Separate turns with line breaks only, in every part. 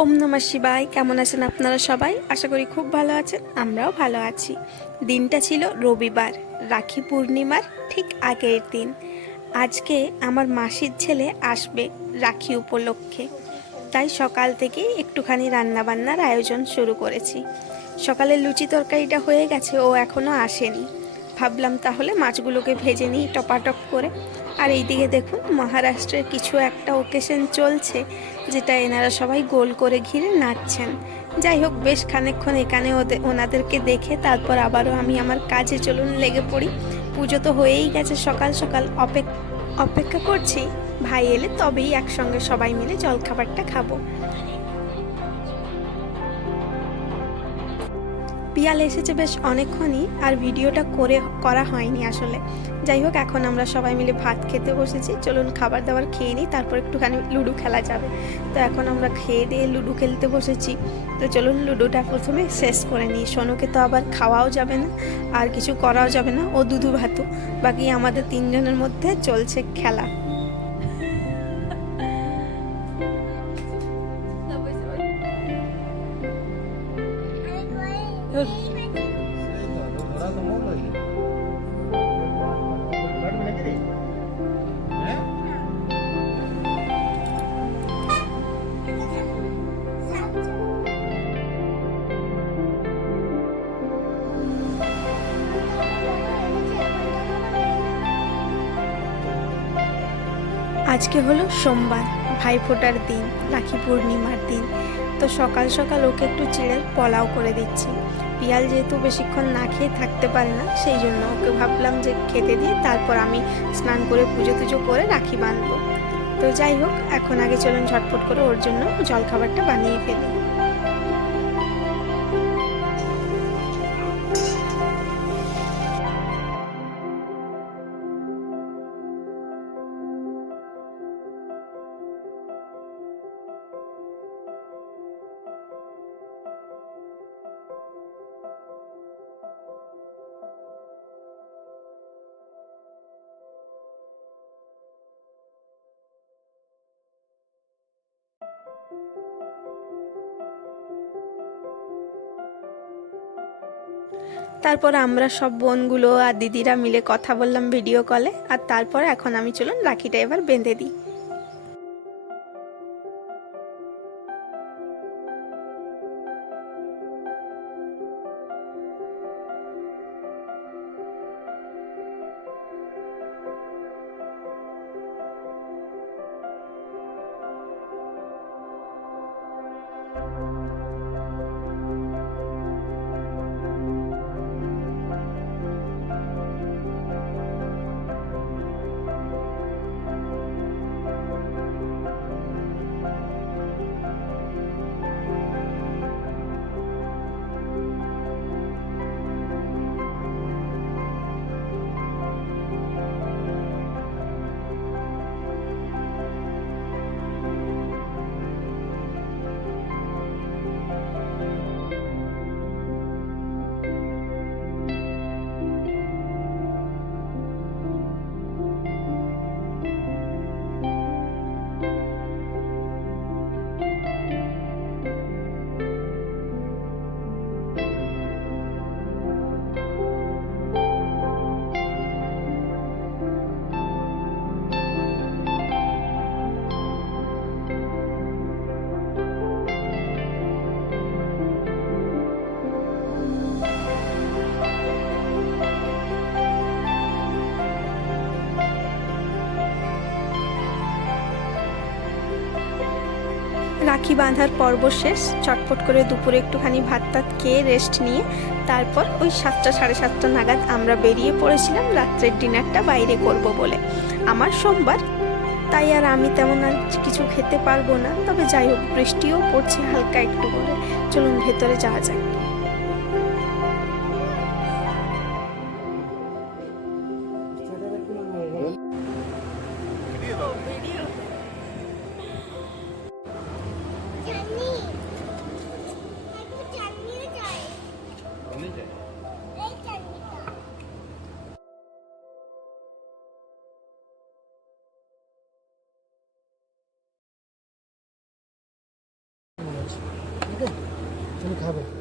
ওম নমঃ শিবায়। কেমন আছেন আপনারা সবাই? আশা করি খুব ভালো আছেন, আমরাও ভালো আছি। দিনটা ছিল রবিবার, রাখি পূর্ণিমার ঠিক আগের দিন। আজকে আমার মাসির ছেলে আসবে রাখি উপলক্ষে। তাই সকাল থেকেই একটুখানি রান্নাবান্নার আয়োজন শুরু করেছি। সকালে লুচি তরকারিটা হয়ে গেছে, ও এখনও আসেনি। ভাবলাম তাহলে মাছগুলোকে ভেজে নিই টপাটপ করে। আর এইদিকে দেখুন, মহারাষ্ট্রের কিছু একটা ওকেশন চলছে, যেটা এনারা সবাই গোল করে ঘিরে নাচছেন। যাই হোক, বেশ খানিকক্ষণ এখানে ওদের ওনাদেরকে দেখে তারপর আবারও আমি আমার কাজে চলুন লেগে পড়ি। পুজো তো হয়েই গেছে, সকাল সকাল অপেক্ষা অপেক্ষা করছি। ভাই এলে তবেই একসঙ্গে সবাই মিলে জলখাবারটা খাব। পিয়াল এসেছে বেশ অনেকক্ষণই আর ভিডিওটা করে করা হয়নি আসলে। যাই হোক, এখন আমরা সবাই মিলে ভাত খেতে বসেছি। চলুন খাবার দাবার খেয়ে নিই, তারপর একটুখানি লুডো খেলা যাবে। তো এখন আমরা খেয়ে দিয়ে লুডো খেলতে বসেছি। তো চলুন লুডোটা প্রথমে শেষ করে নিই। সোনুকে তো আবার খাওয়াও যাবে না, আর কিছু করাও যাবে না। ও দুধু ভাতু। বাকি আমাদের তিনজনের মধ্যে চলছে খেলা। আজকে হলো সোমবার, ভাইফোঁটার দিন রাখি পূর্ণিমার দিন। তো সকাল সকাল ওকে একটু চিড়ের পোলাও করে দিচ্ছি। পিয়াল যেহেতু বেশিক্ষণ না খেয়ে থাকতে পারে না, সেই জন্য ওকে ভাবলাম যে খেতে দিয়ে তারপর আমি স্নান করে পুজো টুজো করে রাখি বাঁধবো। তো যাই হোক, এখন আগে চলুন ঝটপট করে ওর জন্য জলখাবারটা বানিয়ে ফেলি। তারপর আমরা সব বোনগুলো আর দিদিরা মিলে কথা বললাম ভিডিও কলে আর তারপর এখন আমি চলুন রাখিটা এবার বেঁধে দিই। রাখি বাঁধার পর্ব শেষ। চটপট করে দুপুরে একটুখানি ভাত টাত খেয়ে রেস্ট নিয়ে তারপর ওই সাতটা সাড়ে সাতটা নাগাদ আমরা বেরিয়ে পড়েছিলাম রাত্রের ডিনারটা বাইরে করব বলে। আমার সোমবার, তাই আর আমি তেমন আর কিছু খেতে পারব না। তবে যাই হোক, বৃষ্টিও পড়ছে হালকা একটু করে। চলুন ভেতরে যাওয়া যাক।
তুমি খাবে।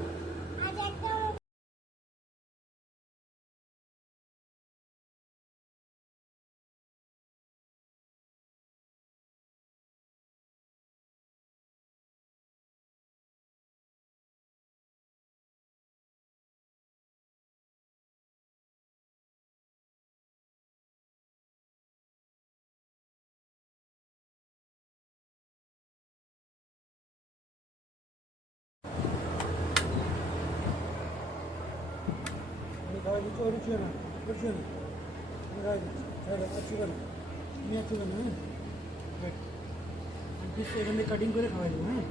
ছুবে না তুমি আর ছুবে না হ্যাঁ পিস এখান থেকে কাটিং করে খাওয়াই দেবো হ্যাঁ